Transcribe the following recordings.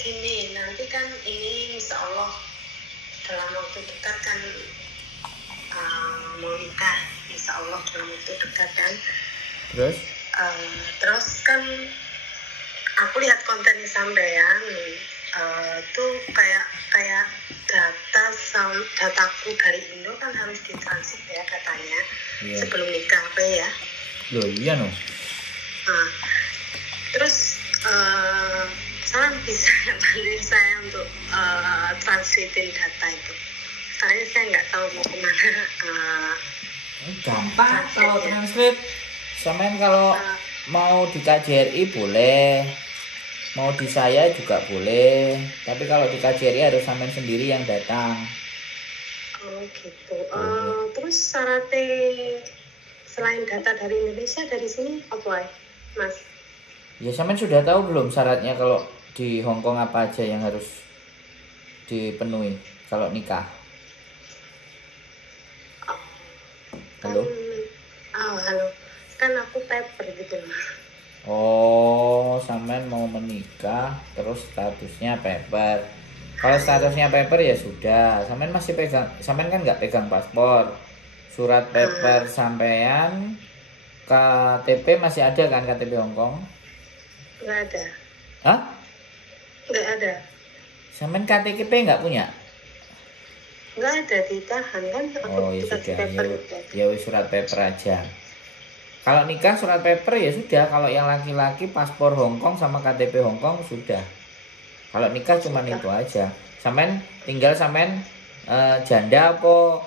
gini, nanti kan ini insya Allah dalam waktu dekat kan mau nikah, insya Allah dalam waktu dekat kan. Terus kan aku lihat kontennya sampean tuh kayak dataku dari Indo kan harus ditransit ya katanya sebelum nikah apa ya? Loh iya no. Nah, terus saya bisa bantuin saya untuk transitin data itu. Soalnya saya nggak tahu mau kemana. Gampang kalau translate. Sampean kalau mau di KJRI boleh, mau di saya juga boleh. Tapi kalau di KJRI harus sampean sendiri yang datang. Oh gitu. Terus syaratnya selain data dari Indonesia dari sini apa ya, Mas? Ya sampean sudah tahu belum syaratnya kalau di Hong Kong apa aja yang harus dipenuhi kalau nikah? Halo? Halo. Kan aku paper gitu loh. Oh, sampean mau menikah terus statusnya paper. Kalau statusnya paper ya sudah, sampean masih pegang, sampean kan nggak pegang paspor. Surat paper sampean, KTP masih ada kan KTP Hong Kong? Nggak ada. Hah? Nggak ada. Sampean KTP nggak punya? Nggak ada, ditahan kan. Oh ya sudah, ya surat paper aja. Kalau nikah surat paper ya sudah. Kalau yang laki-laki paspor Hong Kong sama KTP Hong Kong sudah. Kalau nikah cuma itu aja. Sampean tinggal sampean janda apa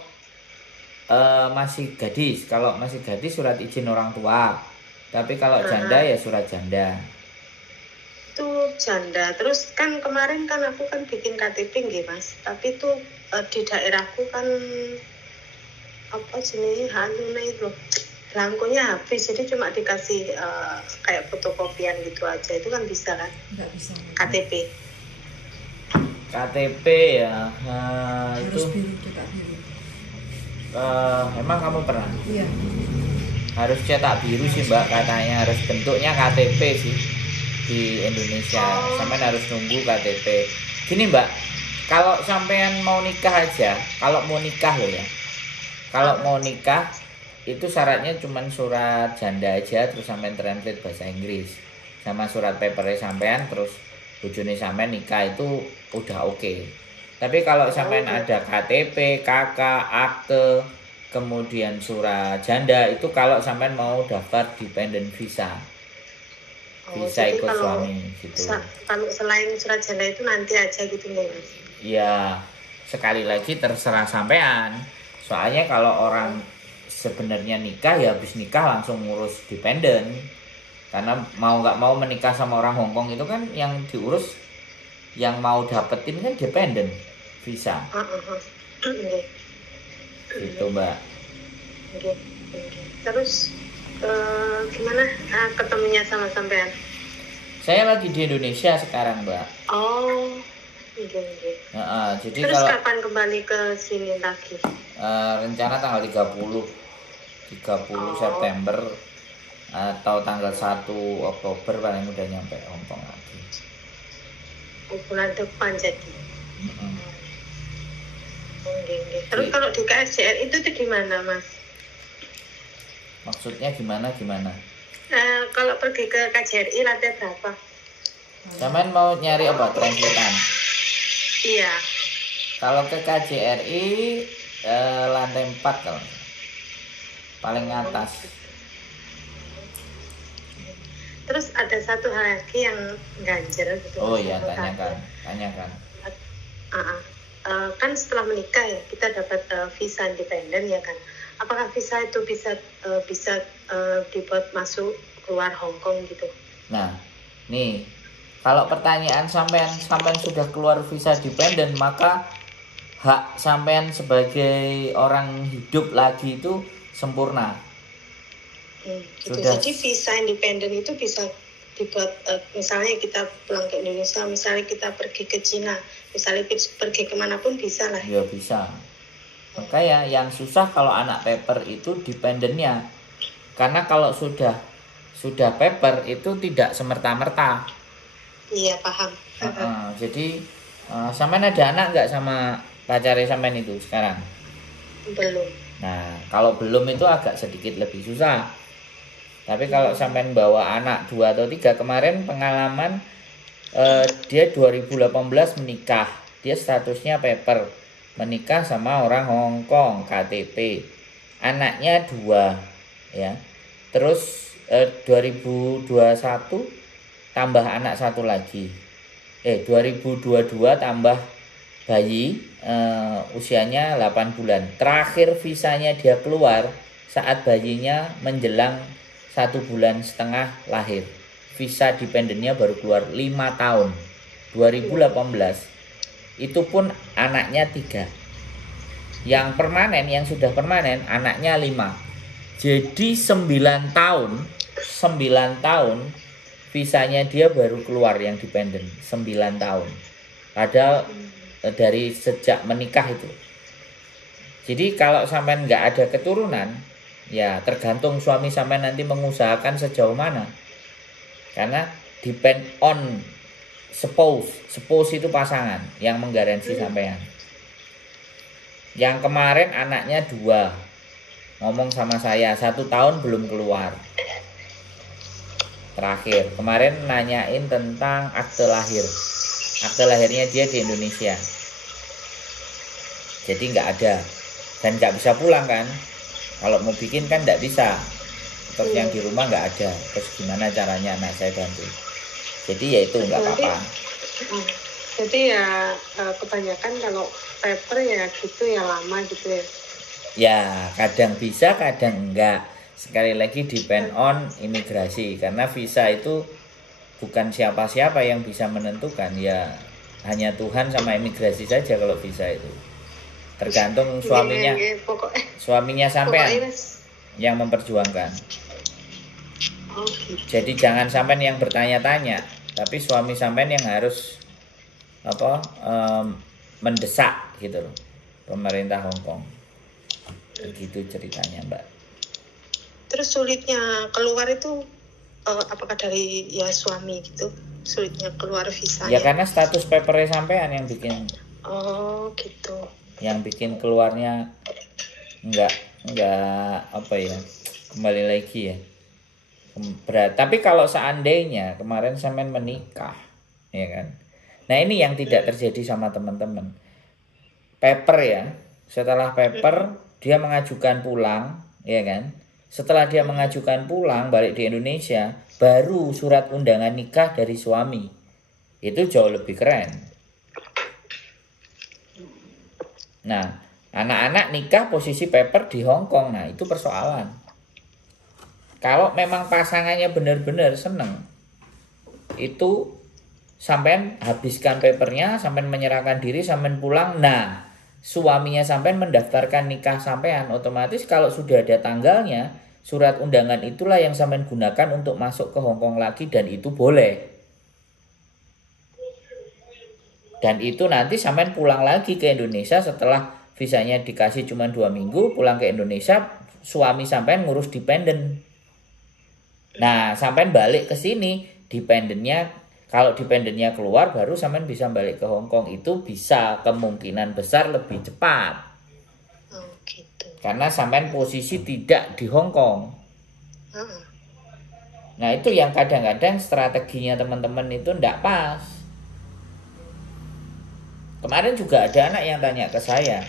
masih gadis. Kalau masih gadis surat izin orang tua. Tapi kalau janda ya surat janda. Itu janda. Terus kan kemarin kan aku kan bikin KTP nggih Mas. Tapi itu di daerahku kan apa jenis hanune itu belangkonya habis, jadi cuma dikasih kayak fotokopian gitu aja. Itu kan bisa kan? Nggak bisa. KTP ya, itu biru, cetak biru. Emang kamu pernah? Iya. Harus cetak biru sih Mbak, katanya harus bentuknya KTP sih di Indonesia. Sampean harus nunggu KTP. Gini Mbak, kalau sampean mau nikah aja, kalau mau nikah loh ya, kalau mau nikah itu syaratnya cuma surat janda aja, terus sampean translate bahasa Inggris sama surat papernya sampean, terus bojone sampean nikah itu udah oke. Tapi kalau sampean ada KTP, KK, akte, kemudian surat janda, itu kalau sampean mau daftar dependent visa, visa ikut suami gitu. Kalau selain surat janda itu nanti aja gitu nih Mas? Ya sekali lagi terserah sampean. Soalnya kalau orang sebenarnya nikah ya habis nikah langsung ngurus dependen, karena mau nggak mau menikah sama orang Hong Kong itu kan yang diurus, yang mau dapetin kan dependen visa. Gitu Mbak. Terus gimana ketemunya sama sampean? Saya lagi di Indonesia sekarang Mbak. Oh. Jadi terus kalau kapan kembali ke sini lagi? Rencana tanggal 30 September atau tanggal 1 Oktober paling udah nyampe Hong Kong lagi. Bulan depan jadi. Terus kalau di KSJR itu di mana Mas? Maksudnya gimana? Kalau pergi ke KJRI lantai berapa? Sampean mau nyari apa? Translatean? Iya. Kalau ke KJRI lantai 4 kalau paling atas. Terus ada satu hal lagi yang ganjel gitu. Oh iya, tanyakan. Kan setelah menikah ya kita dapat visa independen ya kan. Apakah visa itu bisa dibuat masuk keluar Hong Kong gitu? Nah, nih kalau pertanyaan sampean sudah keluar visa dependen, maka hak sampean sebagai orang hidup lagi itu sempurna. Gitu. Jadi visa independen itu bisa dibuat misalnya kita pulang ke Indonesia, misalnya kita pergi ke Cina, misalnya kita pergi kemanapun bisa lah. Ya bisa. Makanya yang susah kalau anak paper itu dependennya, karena kalau sudah paper itu tidak semerta-merta. Iya, paham. Jadi sampean ada anak nggak sama pacarnya sampean itu sekarang? Belum. Nah, kalau belum itu agak sedikit lebih susah. Tapi kalau sampean bawa anak 2 atau 3, kemarin pengalaman dia 2018 menikah. Dia statusnya paper. Menikah sama orang Hong Kong, KTP. Anaknya 2 ya. Terus 2021 tambah anak 1 lagi. 2022 tambah bayi usianya 8 bulan. Terakhir visanya dia keluar saat bayinya menjelang 1,5 bulan lahir. Visa dependennya baru keluar 5 tahun. 2018. Itu pun anaknya 3. Yang permanen, yang sudah permanen anaknya 5. Jadi 9 tahun visanya dia baru keluar yang dependen 9 tahun. Padahal dari sejak menikah itu. Jadi kalau sampean nggak ada keturunan, ya tergantung suami sampean nanti mengusahakan sejauh mana. Karena depend on spouse itu pasangan yang menggaransi sampean. Yang kemarin anaknya 2, ngomong sama saya 1 tahun belum keluar. Terakhir kemarin nanyain tentang akte lahir. Akte lahirnya dia di Indonesia. Jadi nggak ada dan nggak bisa pulang kan. Kalau mau bikin kan nggak bisa. Terus yang di rumah nggak ada. Terus gimana caranya? Nah, saya bantu. Jadi ya itu nggak apa-apa. Jadi ya kebanyakan kalau paper ya gitu ya lama gitu ya. Ya kadang bisa, kadang enggak. Sekali lagi depend on imigrasi. Karena visa itu bukan siapa-siapa yang bisa menentukan. Ya hanya Tuhan sama imigrasi saja kalau visa itu. Tergantung suaminya. Suaminya sampean yang memperjuangkan. Jadi jangan sampean yang bertanya-tanya, tapi suami sampean yang harus mendesak gitu loh pemerintah Hong Kong. Begitu ceritanya, Mbak. Terus sulitnya keluar itu apakah dari ya suami gitu? Sulitnya keluar visanya? Ya karena status papernya sampean yang bikin. Oh, gitu. Yang bikin keluarnya enggak kembali lagi ya. Berat. Tapi kalau seandainya kemarin sampean menikah, ya kan. Nah, ini yang tidak terjadi sama teman-teman. Paper ya. Setelah paper dia mengajukan pulang, ya kan? Setelah dia mengajukan pulang balik di Indonesia, baru surat undangan nikah dari suami. Itu jauh lebih keren. Nah, anak-anak nikah posisi paper di Hong Kong. Nah, itu persoalan. Kalau memang pasangannya benar-benar seneng, itu sampean habiskan papernya, sampean menyerahkan diri, sampean pulang. Nah, suaminya sampean mendaftarkan nikah sampean, otomatis kalau sudah ada tanggalnya, surat undangan itulah yang sampean gunakan untuk masuk ke Hong Kong lagi, dan itu boleh. Dan itu nanti sampean pulang lagi ke Indonesia setelah visanya dikasih cuma 2 minggu, pulang ke Indonesia, suami sampean ngurus dependen. Nah, sampean balik ke sini, dependennya, kalau dependennya keluar baru sampean bisa balik ke Hong Kong. Itu bisa kemungkinan besar lebih cepat. Oh, gitu. Karena sampean posisi tidak di Hong Kong. Nah, itu yang kadang-kadang strateginya teman-teman itu enggak pas. Kemarin juga ada anak yang tanya ke saya.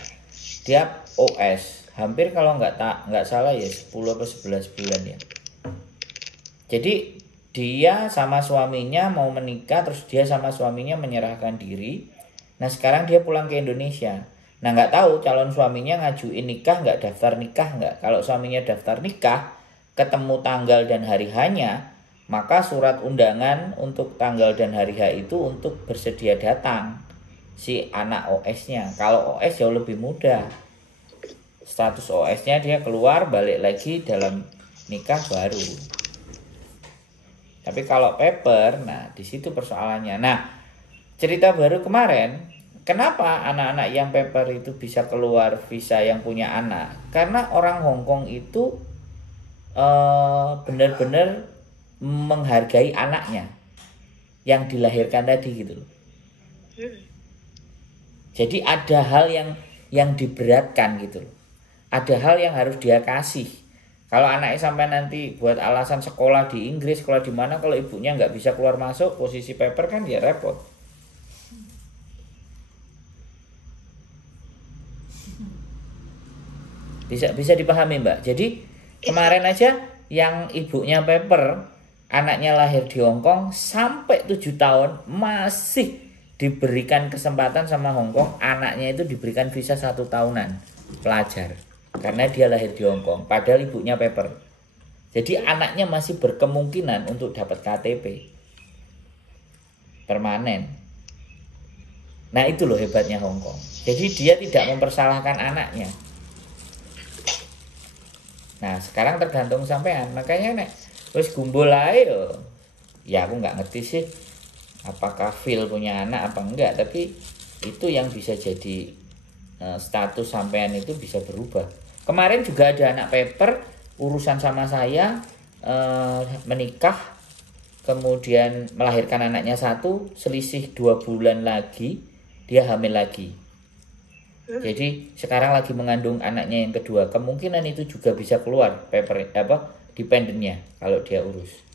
Dia OS, hampir kalau nggak salah ya 10 atau 11 bulan ya. Jadi dia sama suaminya mau menikah, terus dia sama suaminya menyerahkan diri. Nah, sekarang dia pulang ke Indonesia. Nah, nggak tahu calon suaminya ngajuin nikah nggak, daftar nikah nggak. Kalau suaminya daftar nikah, ketemu tanggal dan hari hanya, maka surat undangan untuk tanggal dan hari H itu untuk bersedia datang si anak OS-nya. Kalau OS jauh lebih mudah. Status OS-nya dia keluar, balik lagi dalam nikah baru. Tapi kalau paper, nah di situ persoalannya. Nah, cerita baru kemarin, kenapa anak-anak yang paper itu bisa keluar visa yang punya anak? Karena orang Hong Kong itu benar-benar menghargai anaknya. yang dilahirkan tadi gitu loh. Jadi ada hal yang diberatkan gitu loh. Ada hal yang harus dia kasih. Kalau anaknya sampai nanti buat alasan sekolah di Inggris, sekolah di mana, kalau ibunya nggak bisa keluar masuk posisi paper kan dia repot. Bisa dipahami Mbak. Jadi kemarin aja yang ibunya paper, anaknya lahir di Hong Kong sampai 7 tahun masih diberikan kesempatan sama Hong Kong, anaknya itu diberikan visa 1 tahunan pelajar. Karena dia lahir di Hong Kong, padahal ibunya paper. Jadi anaknya masih berkemungkinan untuk dapat KTP permanen. Nah itu loh hebatnya Hong Kong. Jadi dia tidak mempersalahkan anaknya. Nah sekarang tergantung sampean. Makanya nek wis gumbul ae yo. Ya aku nggak ngerti sih apakah Phil punya anak apa enggak, tapi itu yang bisa jadi status sampean itu bisa berubah. Kemarin juga ada anak paper urusan sama saya, menikah kemudian melahirkan anaknya 1, selisih 2 bulan lagi dia hamil lagi. Jadi sekarang lagi mengandung anaknya yang kedua, kemungkinan itu juga bisa keluar paper dependennya kalau dia urus.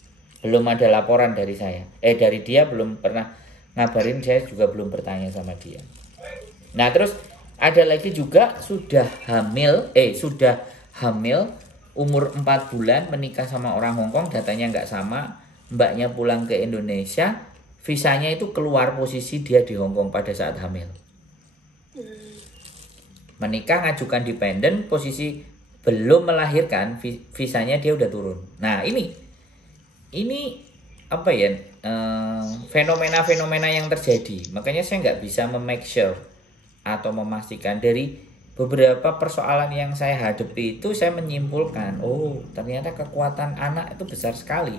Belum ada laporan dari saya, dari dia belum pernah ngabarin, saya juga belum bertanya sama dia. Nah terus ada lagi juga sudah hamil umur 4 bulan, menikah sama orang Hong Kong, datanya nggak sama, mbaknya pulang ke Indonesia, visanya itu keluar posisi dia di Hong Kong pada saat hamil. Menikah ngajukan dependen, posisi belum melahirkan, visanya dia udah turun. Nah ini apa ya, fenomena-fenomena yang terjadi. Makanya saya nggak bisa make sure atau memastikan. Dari beberapa persoalan yang saya hadapi itu saya menyimpulkan, oh ternyata kekuatan anak itu besar sekali.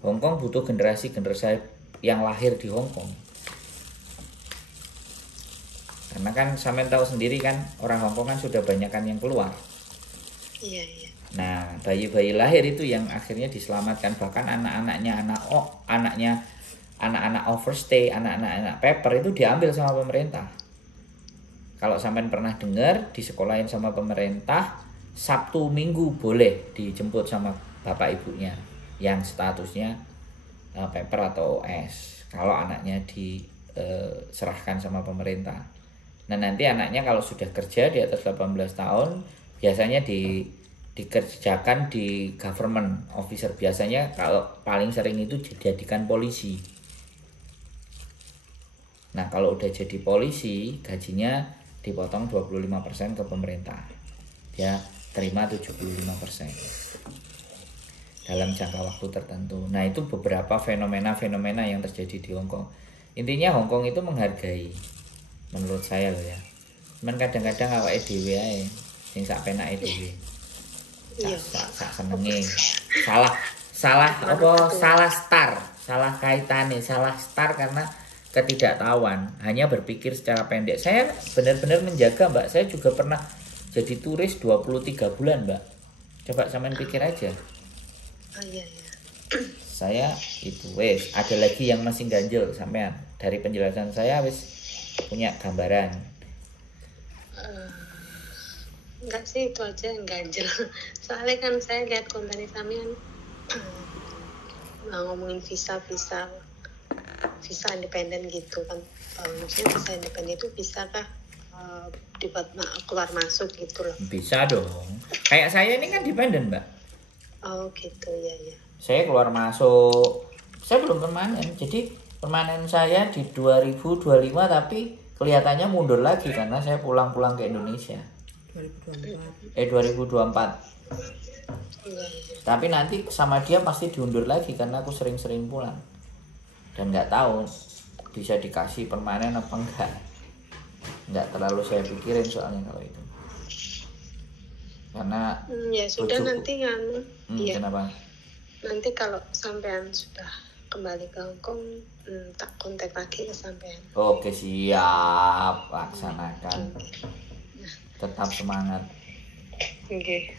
Hong Kong butuh generasi yang lahir di Hong Kong. Karena kan sampean tahu sendiri kan, orang Hong Kong kan sudah banyak kan yang keluar. Iya. Nah, bayi-bayi lahir itu yang akhirnya diselamatkan, bahkan anak-anak overstay, anak-anak paper itu diambil sama pemerintah. Kalau sampean pernah dengar, di sekolahin sama pemerintah, Sabtu Minggu boleh dijemput sama bapak ibunya yang statusnya paper atau OS. Kalau anaknya diserahkan sama pemerintah. Nah nanti anaknya kalau sudah kerja di atas 18 tahun, biasanya dikerjakan di government officer. Biasanya kalau paling sering itu dijadikan polisi. Nah kalau udah jadi polisi, gajinya dipotong 25% ke pemerintah. Dia terima 75% dalam jangka waktu tertentu. Nah itu beberapa fenomena yang terjadi di Hong Kong. Intinya Hong Kong itu menghargai, menurut saya loh ya. Cuman kadang-kadang awake dhewe ae sing sak penake dhewe. Sak senenge. Salah kaitane, salah start karena ketidaktahuan, hanya berpikir secara pendek. Saya benar-benar menjaga, Mbak. Saya juga pernah jadi turis 23 bulan, Mbak. Coba sampean pikir aja. Iya. Saya itu ada lagi yang masih ganjel sampean. Dari penjelasan saya punya gambaran. Enggak sih, itu aja yang ganjel. Soalnya kan saya lihat kontennya sampean ngomongin visa independen gitu kan. Maksudnya visa independen itu bisakah dibuat keluar masuk gitu loh? Bisa dong. Kayak saya ini kan dependen, Mbak. Oh gitu ya. Saya keluar masuk, saya belum permanen. Jadi permanen saya di 2025, tapi kelihatannya mundur lagi karena saya pulang ke Indonesia. 2024. Iya. Tapi nanti sama dia pasti diundur lagi karena aku sering-sering pulang. Dan nggak tahu bisa dikasih permanen apa enggak. Nggak terlalu saya pikirin soalnya kalau itu. Karena ya sudah nanti kan. Iya. Kenapa? Nanti kalau sampean sudah kembali ke Hong Kong, tak kontak lagi ke sampean. Oke, siap, laksanakan. Tetap semangat. Oke.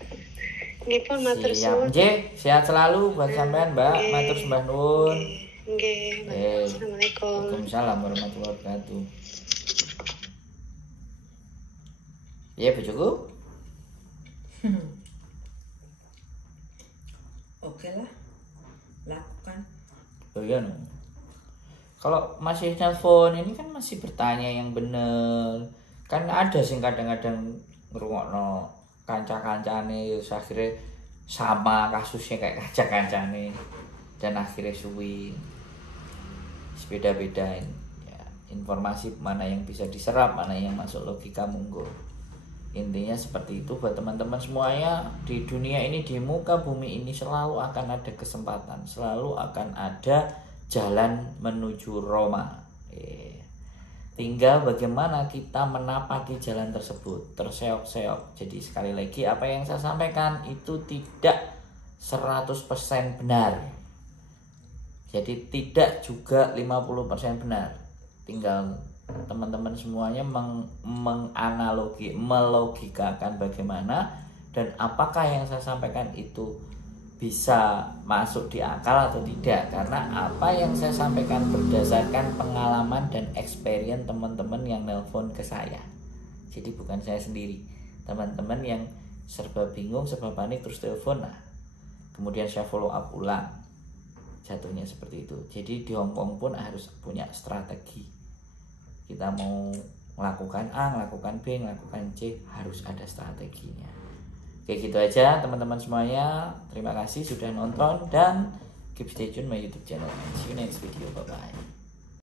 Nggih pun matur Siap. suwun. Nggih, sehat selalu buat sampean, Mbak. Nggih. Matur sembah nuwun. Nggih. Assalamualaikum. Waalaikumsalam warahmatullahi wabarakatuh. Ya, bojoku. Oke lah, lakukan. Oh iya, no. Kalau masih telepon ini kan masih bertanya yang bener. Kan ada sih kadang-kadang ngrungokno kanca-kancane akhirnya sama kasusnya kayak kanca-kancane dan akhirnya suwi. Beda-bedain ya, informasi mana yang bisa diserap, mana yang masuk logika monggo. Intinya seperti itu buat teman-teman semuanya. Di dunia ini, di muka bumi ini selalu akan ada kesempatan, selalu akan ada jalan menuju Roma. Tinggal bagaimana kita menapaki jalan tersebut, terseok-seok. Jadi sekali lagi apa yang saya sampaikan itu tidak 100% benar. Jadi tidak juga 50% benar. Tinggal teman-teman semuanya melogikakan bagaimana dan apakah yang saya sampaikan itu bisa masuk di akal atau tidak, karena apa yang saya sampaikan berdasarkan pengalaman dan experience teman-teman yang nelpon ke saya. Jadi bukan saya sendiri, teman-teman yang serba bingung, serba panik terus telepon, nah kemudian saya follow up ulang, jatuhnya seperti itu. Jadi di Hongkong pun harus punya strategi. Kita mau melakukan A, melakukan B, melakukan C, harus ada strateginya. Oke, gitu aja teman-teman semuanya. Terima kasih sudah nonton dan keep stay tune my YouTube channel. See you next video. Bye bye.